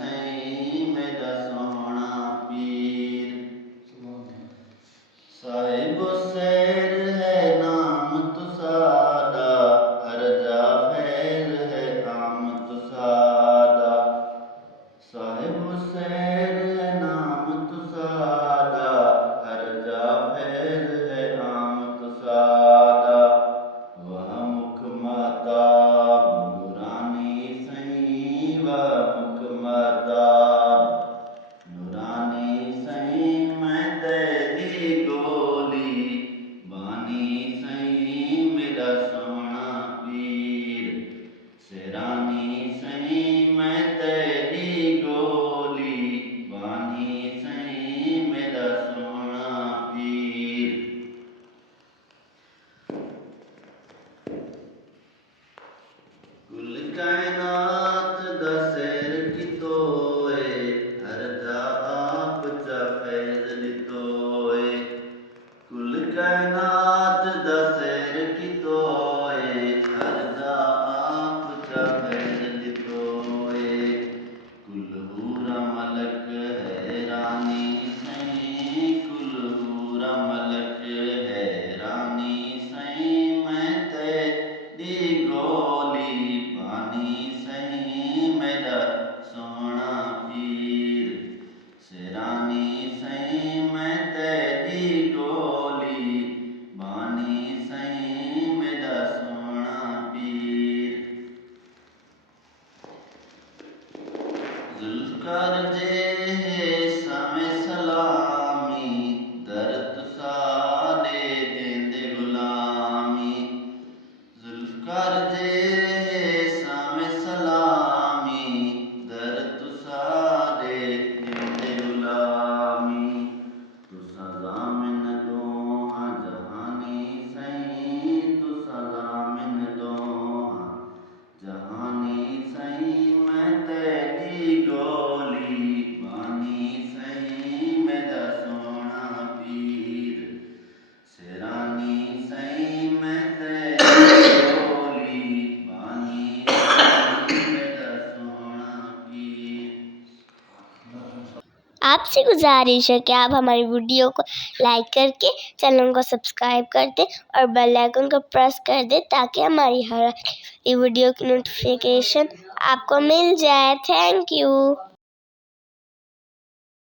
सई मेरा सोहना पीर। साहिब सैर है नाम तुसादा, हर जा फैज है काम तुसादा। साहिब सैर है नाम तुसादा, हर जा फैज है काम तुसादा। वह मुख महताब नूरानी सई, वह मुख महताब नूरानी सई। मैं तेरी गोली बानी सई मेरा सोहना पीर। शेरानी सई मैं तेरी गोली बानी सई मेरा सोहना पीर। कुल कायनात दा सैर कितोए, हर जा आप चा फैज लितोए। कुल कायनात दा सैर कितोए, हर जा आप चा फैज लितोए। कुल हूरा मलक हैरानी सई, कुल हूरा मलक हैरानी सई। मैं तेरी गोली बानी सई मेरा सोहना पीर। शेरानी सई मैं तेरी गोली बानी सई मेरा सोहना पीर। जुल्फकार जे सामे सलामी, दर तुसा दे देंदे गुलामी। जुल्फकार जे सामे सलामी, दर तुसा दे देंदे गुलामी। तुसा ज़ामिन दोहां जहानी सई, तुसा ज़ामिन दोहां जहानी सई। मैं तेरी गोली बानी सई मेरा सोहना पीर। शेरानी सई मैं तेरी गोली बानी सई मेरा सोहना पीर। आपसे गुजारिश है कि आप हमारी वीडियो को लाइक करके चैनल को सब्सक्राइब कर दें और बेल आइकन को प्रेस कर दें ताकि हमारी हर वीडियो की नोटिफिकेशन आपको मिल जाए। Thank you.